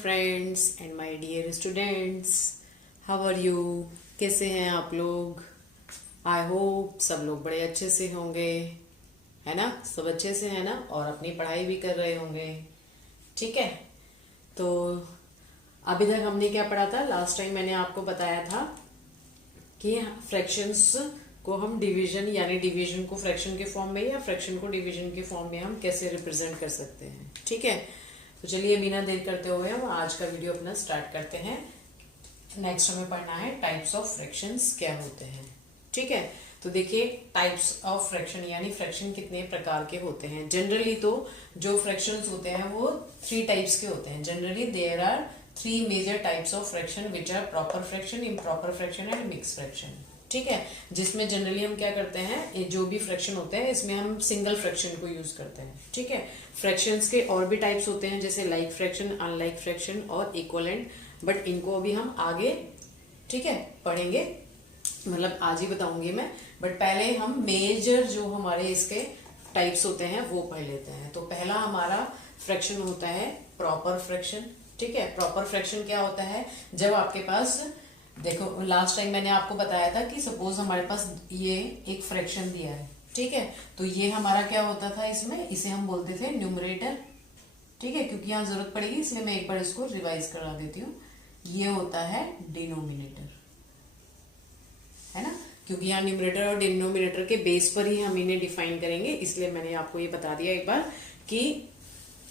friends and my dear students. How are you? कैसे हैं आप लोग? आई होप सब लोग बड़े अच्छे से होंगे, है ना? सब अच्छे से है ना, और अपनी पढ़ाई भी कर रहे होंगे। ठीक है, तो अभी तक हमने क्या पढ़ा था? लास्ट टाइम मैंने आपको बताया था कि फ्रैक्शंस को हम डिवीजन यानी डिवीजन को फ्रैक्शन के फॉर्म में या फ्रैक्शन को डिवीजन के फॉर्म में हम कैसे रिप्रेजेंट कर सकते हैं। ठीक है, तो चलिए बिना देर करते हुए हम आज का वीडियो अपना स्टार्ट करते हैं। नेक्स्ट हमें पढ़ना है टाइप्स ऑफ फ्रैक्शंस क्या होते हैं। ठीक है, तो देखिए टाइप्स ऑफ फ्रैक्शन यानी फ्रैक्शन कितने प्रकार के होते हैं। जनरली तो जो फ्रैक्शंस होते हैं वो 3 टाइप्स के होते हैं। Generally there are 3 major types of fraction which are proper fraction, improper fraction and mix fraction. ठीक है, जिसमें जनरली हम क्या करते हैं, ये जो भी फ्रैक्शन होते हैं इसमें हम सिंगल फ्रैक्शन को यूज करते हैं। ठीक है, फ्रैक्शंस के और भी टाइप्स होते हैं जैसे लाइक फ्रैक्शन, अनलाइक फ्रैक्शन और इक्वलेंट, बट इनको अभी हम आगे ठीक है पढ़ेंगे, मतलब आज ही बताऊंगी मैं। बट पहले हम मेजर जो हमारे इसके टाइप्स होते हैं वो पढ़ लेते हैं। तो पहला हमारा फ्रैक्शन होता है प्रॉपर फ्रैक्शन। ठीक है, प्रॉपर फ्रैक्शन क्या होता है? जब आपके पास, देखो लास्ट टाइम मैंने आपको बताया था कि सपोज हमारे पास ये एक फ्रैक्शन दिया है। ठीक है, तो ये हमारा क्या होता था, इसमें इसे हम बोलते थे न्यूमरेटर। ठीक है, क्योंकि यहाँ जरूरत पड़ेगी इसलिए मैं एक बार इसको रिवाइज करा देती हूँ। ये होता है डिनोमिनेटर, है ना, क्योंकि यहाँ न्यूमरेटर और डिनोमिनेटर के बेस पर ही हम इन्हें डिफाइन करेंगे, इसलिए मैंने आपको ये बता दिया एक बार कि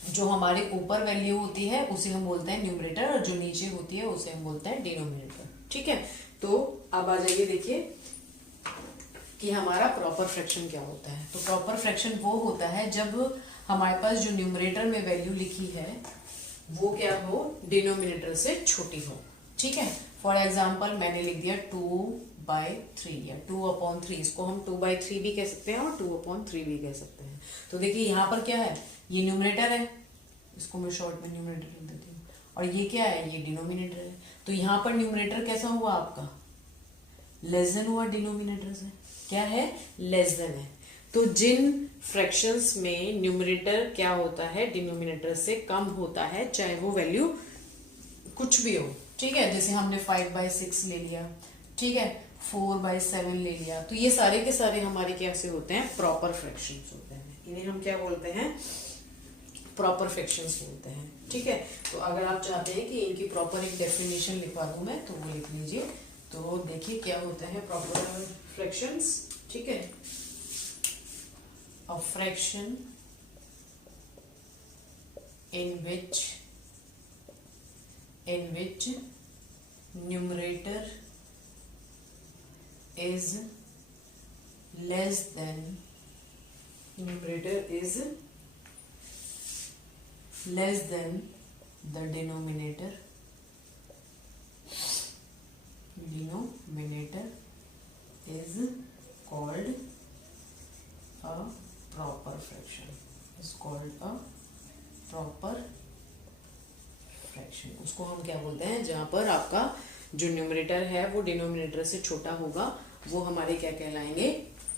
जो हमारे ऊपर वैल्यू होती है उसे हम बोलते हैं न्यूमरेटर और जो नीचे होती है उसे हम बोलते हैं डिनोमिनेटर। ठीक है, तो अब आ जाइए देखिए कि हमारा प्रॉपर फ्रैक्शन क्या होता है। तो प्रॉपर फ्रैक्शन वो होता है जब हमारे पास जो न्यूमरेटर में वैल्यू लिखी है वो क्या हो, डिनोमिनेटर से छोटी हो। ठीक है, फॉर एग्जाम्पल मैंने लिख दिया 2/3 या 2/3, इसको हम 2/3 भी कह सकते हैं और 2/3 भी कह सकते हैं। तो देखिए यहाँ पर क्या है, ये न्यूमरेटर है, इसको मैं शॉर्ट में न्यूमरेटर लिख देती हूँ, और ये क्या है, ये डिनोमिनेटर है। तो यहाँ पर न्यूमरेटर कैसा हुआ आपका, लेस देन हुआ डिनोमिनेटर से। क्या है, लेस देन है। तो जिन फ्रैक्शंस में न्यूमरेटर क्या होता है, डिनोमिनेटर से कम होता है, चाहे वो वैल्यू कुछ भी हो। ठीक है, जैसे हमने 5/6 ले लिया, ठीक है, 4/7 ले लिया, तो ये सारे के सारे हमारे कैसे होते हैं, प्रॉपर फ्रैक्शंस होते हैं। इन्हें हम क्या बोलते हैं, प्रॉपर फ्रैक्शंस बोलते हैं। ठीक है, तो अगर आप चाहते हैं कि इनकी प्रॉपर एक डेफिनेशन लिखवा दूं मैं तो वो लिख लीजिए। तो देखिए क्या होते हैं प्रॉपर फ्रैक्शंस। ठीक है, a fraction in which numerator is less than the denominator is called a proper fraction, उसको हम क्या बोलते हैं, जहां पर आपका जो न्यूमरेटर है वो डिनोमिनेटर से छोटा होगा, वो हमारे क्या कहलाएंगे,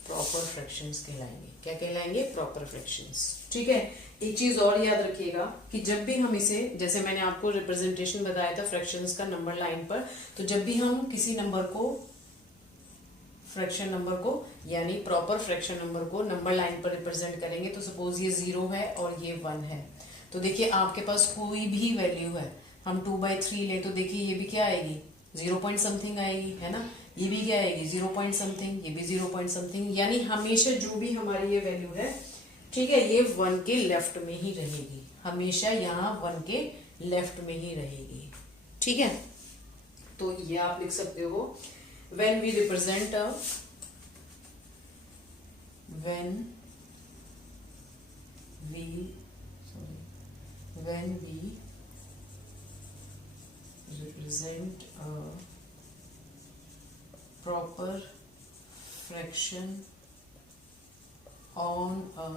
प्रॉपर फ्रैक्शंस कहलाएंगे। क्या कहलाएंगे, प्रॉपर फ्रैक्शंस। ठीक है, एक चीज और याद रखिएगा कि जब भी हम इसे, जैसे मैंने आपको रिप्रेजेंटेशन बताया था फ्रैक्शंस का नंबर लाइन पर, तो जब भी हम किसी नंबर को, फ्रैक्शन नंबर को यानी प्रॉपर फ्रैक्शन नंबर को नंबर लाइन पर रिप्रेजेंट करेंगे, तो सपोज ये 0 है और ये 1 है, तो देखिए आपके पास कोई भी वैल्यू है, हम 2/3 ले तो देखिए ये भी क्या आएगी, 0 पॉइंट समथिंग आएगी, है ना, ये भी क्या आएगी, 0 पॉइंट समथिंग, ये भी 0 पॉइंट समथिंग, यानी हमेशा जो भी हमारी ये वैल्यू है, ठीक है, ये 1 के लेफ्ट में ही रहेगी, हमेशा यहाँ 1 के लेफ्ट में ही रहेगी। ठीक है, तो ये आप लिख सकते हो, when we represent a proper fraction on a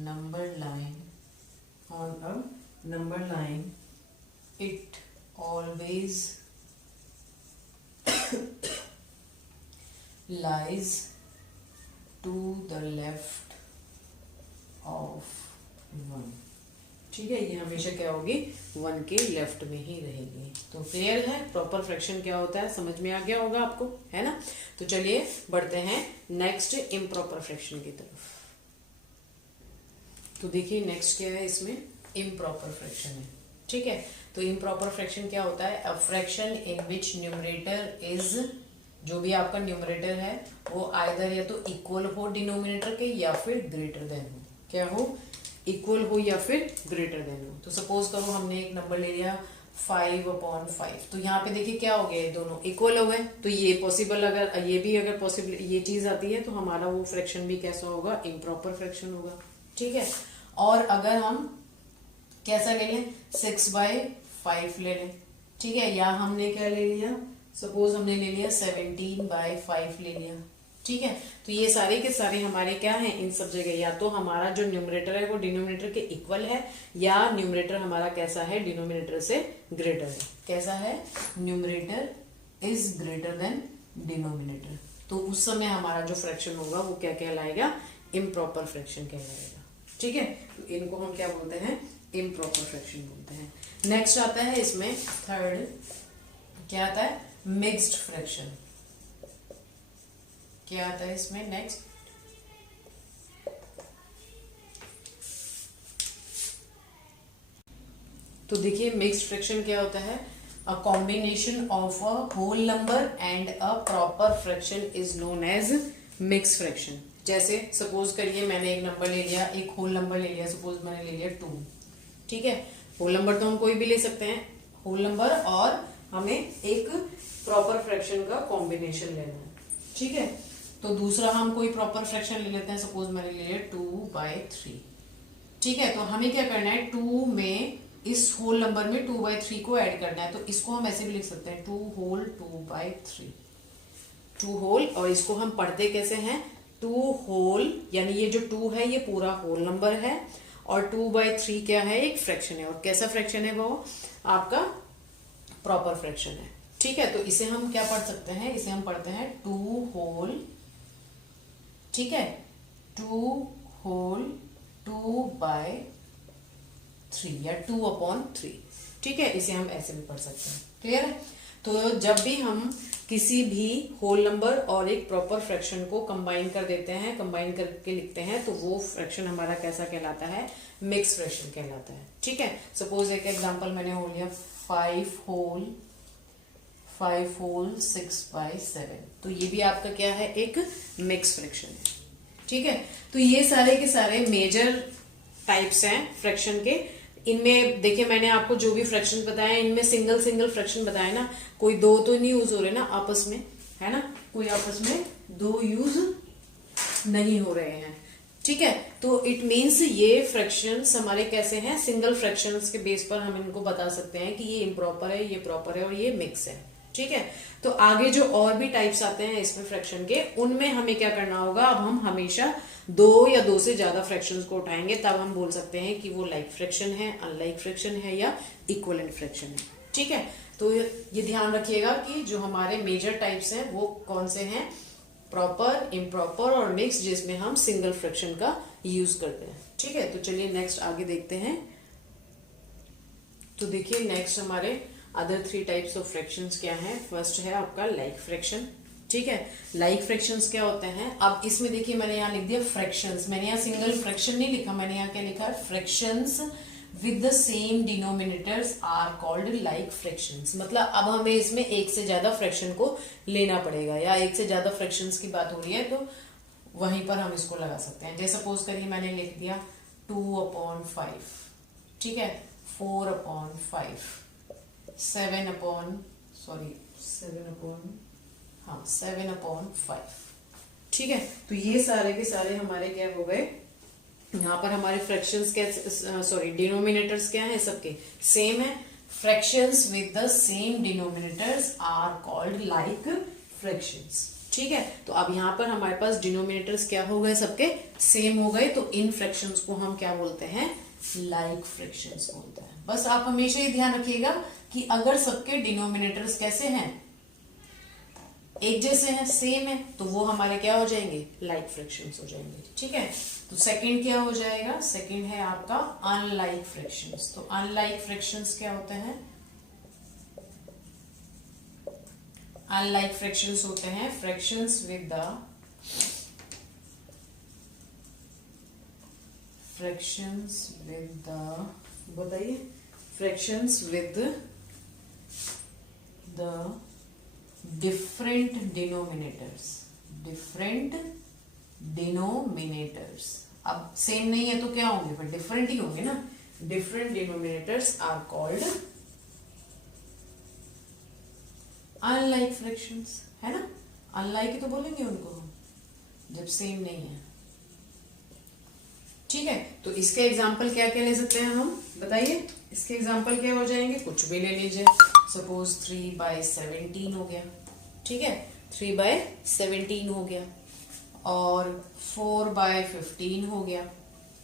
number line, it always lies to the left of 1। ठीक है, ये हमेशा क्या होगी, 1 के लेफ्ट में ही रहेगी। तो क्लियर है प्रॉपर फ्रैक्शन क्या होता है, समझ में आ गया होगा आपको, है ना। तो चलिए बढ़ते हैं नेक्स्ट इम्प्रॉपर फ्रैक्शन की तरफ। तो देखिए नेक्स्ट क्या है, इसमें इम्प्रॉपर फ्रैक्शन है। ठीक है, तो इम्प्रॉपर फ्रैक्शन क्या होता है, a fraction in which numerator is, जो भी आपका न्यूमरेटर है वो आइदर या तो इक्वल हो डिनोमिनेटर के या फिर ग्रेटर देन हो, क्या हो, इक्वल हो या फिर ग्रेटर देन हो। तो सपोज करो हमने एक नंबर ले लिया 5/5, तो यहाँ पे देखिए क्या हो गया, ये दोनों इक्वल हो गए। तो ये पॉसिबल, अगर ये भी अगर पॉसिबल ये चीज आती है तो हमारा वो फ्रैक्शन भी कैसा होगा, इम्प्रॉपर फ्रैक्शन होगा। ठीक है, और अगर हम कैसा ले लें, 6/5 ले लें, ठीक है, या हमने क्या ले लिया, सपोज हमने ले लिया 17/5 ले लिया। ठीक है, तो ये सारे के सारे हमारे क्या हैं, इन सब जगह या तो हमारा जो न्यूमरेटर है वो डिनोमिनेटर के इक्वल है, या न्यूमरेटर हमारा कैसा है, डिनोमिनेटर से ग्रेटर है। कैसा है, numerator is greater than denominator. तो उस समय हमारा जो फ्रैक्शन होगा वो क्या कहलाएगा, इम्प्रॉपर फ्रैक्शन कहलाएगा। ठीक है, तो इनको हम क्या बोलते हैं, इम्प्रॉपर फ्रैक्शन बोलते हैं। नेक्स्ट आता है इसमें थर्ड, क्या आता है, मिक्स्ड फ्रैक्शन। क्या आता है इसमें नेक्स्ट, तो देखिए मिक्स्ड फ्रैक्शन क्या होता है, a combination of a whole number and a proper fraction is known as mixed fraction. जैसे सपोज करिए मैंने एक नंबर ले लिया, एक होल नंबर ले लिया, सपोज मैंने ले लिया 2। ठीक है, होल नंबर तो हम कोई भी ले सकते हैं, होल नंबर, और हमें एक प्रॉपर फ्रैक्शन का कॉम्बिनेशन लेना है। ठीक है, तो दूसरा हम कोई प्रॉपर फ्रैक्शन ले लेते हैं, सपोज मैंने ले लिया 2/3। ठीक है, तो हमें क्या करना है, 2 में इस होल नंबर में 2/3 को ऐड करना है। तो इसको हम ऐसे भी लिख सकते हैं 2 होल 2/3, 2 होल, और इसको हम पढ़ते कैसे हैं, 2 होल, यानी ये जो 2 है ये पूरा होल नंबर है, और 2/3 क्या है, एक फ्रैक्शन है। और कैसा फ्रैक्शन है वो, आपका प्रॉपर फ्रैक्शन है। ठीक है, तो इसे हम क्या पढ़ सकते हैं, इसे हम पढ़ते हैं 2 होल, ठीक है, 2 होल 2/3 या 2/3। ठीक है, इसे हम ऐसे भी पढ़ सकते हैं। क्लियर है, तो जब भी हम किसी भी होल नंबर और एक प्रॉपर फ्रैक्शन को कंबाइन कर देते हैं, कंबाइन करके लिखते हैं, तो वो फ्रैक्शन हमारा कैसा कहलाता है, मिक्स फ्रैक्शन कहलाता है। ठीक है, सपोज एक एग्जांपल मैंने हो लिया 5 होल 6/7, तो ये भी आपका क्या है, एक मिक्स फ्रैक्शन है। ठीक है, तो ये सारे के सारे मेजर टाइप्स हैं फ्रैक्शन के। इनमें देखिए मैंने आपको जो भी फ्रैक्शन बताया, इनमें सिंगल सिंगल फ्रैक्शन बताया ना, कोई दो तो नहीं यूज हो रहे ना आपस में, है ना, कोई आपस में दो यूज नहीं हो रहे हैं। ठीक है, तो इट मीन्स ये फ्रैक्शंस हमारे कैसे हैं, सिंगल फ्रैक्शंस के बेस पर हम इनको बता सकते हैं कि ये इम्प्रॉपर है, ये प्रॉपर है और ये मिक्स है। ठीक है, तो आगे जो और भी टाइप्स आते हैं इसमें फ्रैक्शन के, उनमें हमें क्या करना होगा, अब हम हमेशा 2 या 2 से ज्यादा फ्रैक्शंस को उठाएंगे, तब हम बोल सकते हैं कि वो लाइक फ्रैक्शन है, अनलाइक फ्रैक्शन है या इक्विवेलेंट फ्रैक्शन है। ठीक है, तो ये ध्यान रखिएगा कि जो हमारे मेजर टाइप्स हैं वो कौन से हैं, प्रॉपर, इम्प्रॉपर और मिक्स, जिसमें हम सिंगल फ्रैक्शन का यूज करते हैं। ठीक है, तो चलिए नेक्स्ट आगे देखते हैं। तो देखिए नेक्स्ट हमारे अदर 3 टाइप्स ऑफ फ्रैक्शंस क्या हैं। फर्स्ट है आपका लाइक फ्रैक्शन। ठीक है, लाइक फ्रैक्शंस क्या होते हैं, अब इसमें देखिए मैंने यहाँ लिख दिया फ्रैक्शंस, मैंने यहाँ सिंगल फ्रैक्शन नहीं लिखा, मैंने यहाँ क्या लिखा है, fractions with the same denominators are called like fractions. मतलब अब हमें इसमें एक से ज्यादा फ्रैक्शन को लेना पड़ेगा, या एक से ज्यादा फ्रैक्शंस की बात हो रही है तो वहीं पर हम इसको लगा सकते हैं। जैसे सपोज करिए मैंने लिख दिया 2/5, ठीक है, 4/5, 7/5। ठीक है, तो ये सारे के सारे हमारे क्या हो गए, यहाँ पर हमारे फ्रैक्शंस क्या, डिनोमिनेटर्स क्या है, सबके सेम है। Fractions with the same denominators are called like fractions. ठीक है, तो अब यहाँ पर हमारे पास डिनोमिनेटर्स क्या हो गए, सबके सेम हो गए, तो इन फ्रैक्शंस को हम क्या बोलते हैं, लाइक फ्रैक्शंस बोलते हैं। बस आप हमेशा ये ध्यान रखिएगा कि अगर सबके डिनोमिनेटर्स कैसे हैं, एक जैसे हैं, सेम है, तो वो हमारे क्या हो जाएंगे, लाइक फ्रैक्शंस हो जाएंगे। ठीक है, तो सेकंड क्या हो जाएगा, सेकंड है आपका अनलाइक फ्रैक्शंस। तो अनलाइक फ्रैक्शंस क्या होते हैं, अनलाइक फ्रैक्शंस होते हैं फ्रैक्शंस विद द बताइए, fractions with the different denominators. अब सेम नहीं है तो क्या होंगे, पर डिफरेंट ही होंगे ना। Different denominators are called unlike fractions, है ना। अनलाइक ही तो बोलेंगे उनको हम, जब सेम नहीं है। ठीक है, तो इसके एग्जाम्पल क्या क्या ले सकते हैं हम, बताइए। इसके एग्जाम्पल क्या हो जाएंगे, कुछ भी ले लीजिए। सपोज 3/17 हो गया, ठीक है, 3/17 हो गया, और 4/15 हो गया।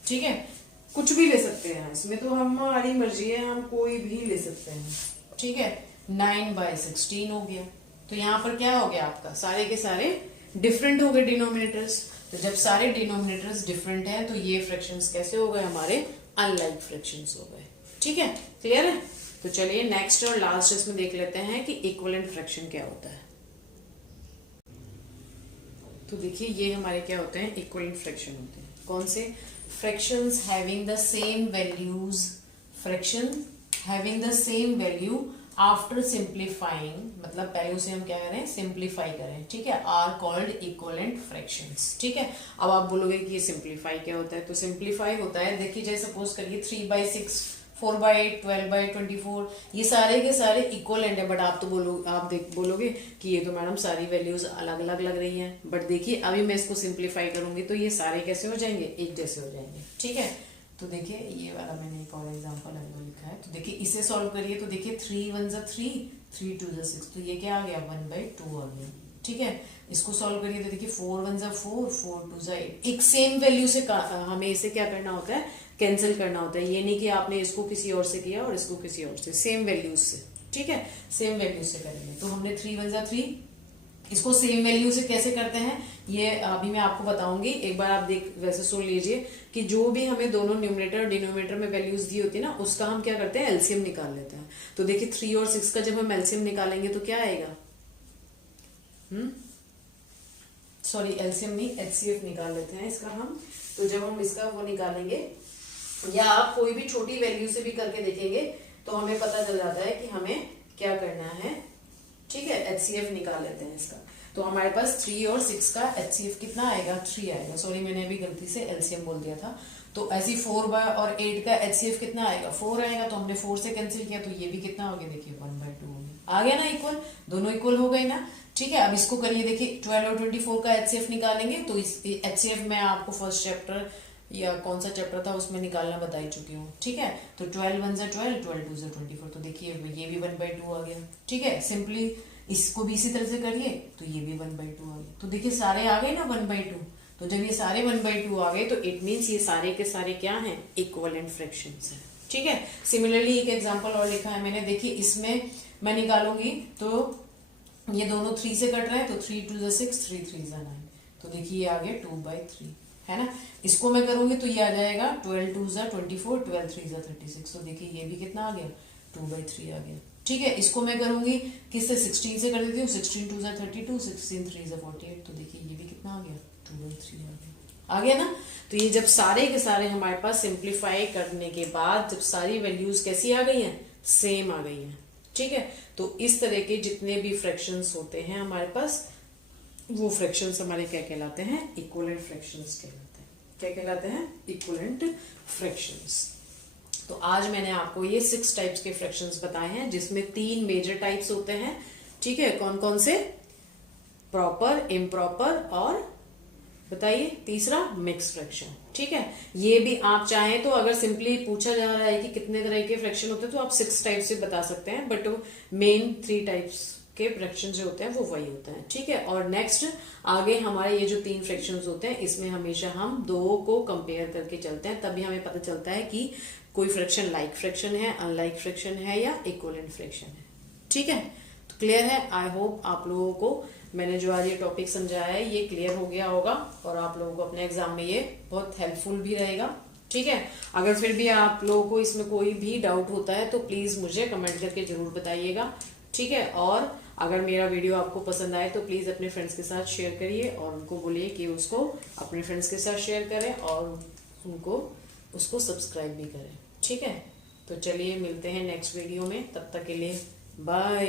ठीक है, कुछ भी ले सकते हैं, इसमें तो हमारी मर्जी है, हम कोई भी ले सकते हैं। ठीक है, 9/16 हो गया। तो यहाँ पर क्या हो गया आपका, सारे के सारे डिफरेंट हो गए डिनोमिनेटर्स। तो जब सारे डिनोमिनेटर्स डिफरेंट हैं तो ये फ्रैक्शंस कैसे हो गए, हमारे अनलाइक फ्रैक्शंस हो गए। ठीक है, क्लियर है। तो चलिए नेक्स्ट और लास्ट इसमें देख लेते हैं कि इक्विवेलेंट फ्रैक्शन क्या होता है। तो देखिए ये हमारे क्या होते हैं, इक्विवेलेंट फ्रैक्शन होते हैं। कौन से, fractions having the same values, fraction having the same value after simplifying, मतलब पहले उसे हम क्या करें, सिंप्लीफाई करें। ठीक है, आर कॉल्ड इक्विवेलेंट फ्रैक्शंस। ठीक है, अब आप बोलोगे कि ये सिंप्लीफाई क्या होता है, तो सिंप्लीफाई होता है, देखिए जैसे सपोज करिए 3/6, 4/8, 12/24, ये सारे के सारे इक्वलेंट है। बट आप तो बोलोगे कि ये तो मैडम सारी वैल्यूज अलग अलग लग रही हैं। बट देखिए अभी मैं इसको सिंप्लीफाई करूंगी तो ये सारे कैसे हो जाएंगे, एक जैसे हो जाएंगे। ठीक है, तो देखिए ये वाला मैंने एक और एग्जांपल अगर लिखा है, तो देखिए इसे सॉल्व करिए। तो देखिए 3 1 जा 3, 3 2 जा 6, तो ये क्या आ गया, 1/2 आ गया। ठीक है, इसको सॉल्व करिए तो देखिए 4 1 जा 4, 4 2 जा 8। एक सेम वैल्यू से हमें इसे क्या करना होता है, कैंसिल करना होता है। ये नहीं कि आपने इसको किसी और से किया और इसको किसी और से, सेम वैल्यूज से। ठीक है, सेम वैल्यूज से करेंगे। तो हमने 3 1 जा 3, इसको सेम वैल्यू से कैसे करते हैं ये अभी मैं आपको बताऊंगी। एक बार आप वैसे सुन लीजिए कि जो भी हमें दोनों न्यूमरेटर और डिनोमिनेटर में वैल्यूज दी होती है ना, उसका हम क्या करते हैं, एलसीएम निकाल लेते हैं। तो देखिए 3 और 6 का जब हम एलसीएम निकालेंगे तो क्या आएगा, सॉरी एलसीएम नहीं, एचसीएफ निकाल लेते हैं इसका हम। तो जब हम इसका वो निकालेंगे, या आप कोई भी छोटी वैल्यू से भी करके देखेंगे तो हमें पता चल जाता है कि हमें क्या करना है। ठीक है, एचसीएफ निकाल लेते हैं इसका। तो हमारे पास 3 और 6 का एचसीएफ कितना आएगा, 3 आएगा। सॉरी मैंने अभी गलती से एलसीएम बोल दिया था। तो ऐसी 4 और 8 का एचसीएफ कितना आएगा, 4 आएगा। तो हमने 4 से कैंसिल किया तो ये भी कितना हो गया, देखिए 1/2 हो गया। आ गया ना इक्वल, दोनों इक्वल हो गए ना। ठीक है, अब इसको करिए, देखिए 12 और 24 का एचसीएफ निकालेंगे। तो इस एचसीएफ मैं आपको फर्स्ट चैप्टर या कौन सा चैप्टर था उसमें निकालना बता ही चुकी हूँ। ठीक है, तो 12 1 जा 12, 12 2 जा 24, तो देखिए ये भी 1/2 आ गया। ठीक है, सिंपली इसको भी इसी तरह से करिए तो ये भी 1/2 आ गया। तो देखिए सारे आ गए ना 1/2। तो जब ये सारे 1/2 आ गए तो इट मीन्स ये सारे के सारे क्या हैं, इक्विवेलेंट फ्रैक्शंस हैं। ठीक है, सिमिलरली एक एग्जांपल और लिखा है मैंने, देखिए इसमें मैं निकालूंगी तो ये दोनों 3 से कट रहे हैं, तो 3 2 जा 6, 3 3 जा 9, तो देखिए ये आ गया 2/3, है ना। इसको मैं करूंगी तो ये आ जाएगा 12 2 जा 24, 12 3 जा 36, तो देखिए ये भी कितना आ गया, 2/3 आ गया। ठीक है, इसको मैं करूंगी किससे, 16 से कर देती हूँ, 16 2 जा 32, 16 3 जा 48, तो देखिए ये भी कितना आ गया, 2/3 आ गया ना। तो ये जब सारे के सारे हमारे पास सिंप्लीफाई करने के बाद जब सारी वैल्यूज कैसी आ गई हैं, सेम आ गई हैं। ठीक है, तो इस तरह के जितने भी फ्रैक्शंस होते हैं हमारे पास, वो फ्रैक्शंस हमारे क्या कहलाते हैं, इक्विवेलेंट फ्रैक्शंस कहलाते हैं। क्या कहलाते हैं, इक्विवेलेंट फ्रैक्शंस। तो आज मैंने आपको ये 6 टाइप्स के फ्रैक्शंस बताए हैं, जिसमें 3 मेजर टाइप्स होते हैं। ठीक है, कौन कौन से, प्रॉपर, इम्प्रॉपर और बताइए तीसरा मिक्स फ्रैक्शन। ठीक है, ये भी आप चाहें तो अगर सिंपली पूछा जा रहा है कि कितने तरह के फ्रैक्शन होते हैं तो आप 6 टाइप से बता सकते हैं, बट मेन 3 टाइप्स के फ्रैक्शन जो होते हैं वो वही होते हैं। ठीक है, और नेक्स्ट आगे हमारे ये जो 3 फ्रैक्शंस होते हैं इसमें हमेशा हम 2 को कंपेयर करके चलते हैं, तभी हमें पता चलता है कि कोई फ्रैक्शन लाइक फ्रैक्शन है, अनलाइक फ्रैक्शन है या इक्विवेलेंट फ्रैक्शन है। ठीक है, तो क्लियर है। आई होप आप लोगों को मैंने जो आज ये टॉपिक समझाया है ये क्लियर हो गया होगा और आप लोगों को अपने एग्जाम में ये बहुत हेल्पफुल भी रहेगा। ठीक है, अगर फिर भी आप लोगों को इसमें कोई भी डाउट होता है तो प्लीज मुझे कमेंट करके जरूर बताइएगा। ठीक है, और अगर मेरा वीडियो आपको पसंद आए तो प्लीज अपने फ्रेंड्स के साथ शेयर करिए और उनको बोलिए कि उसको अपने फ्रेंड्स के साथ शेयर करें और उनको उसको सब्सक्राइब भी करें। ठीक है, तो चलिए मिलते हैं नेक्स्ट वीडियो में, तब तक के लिए बाय।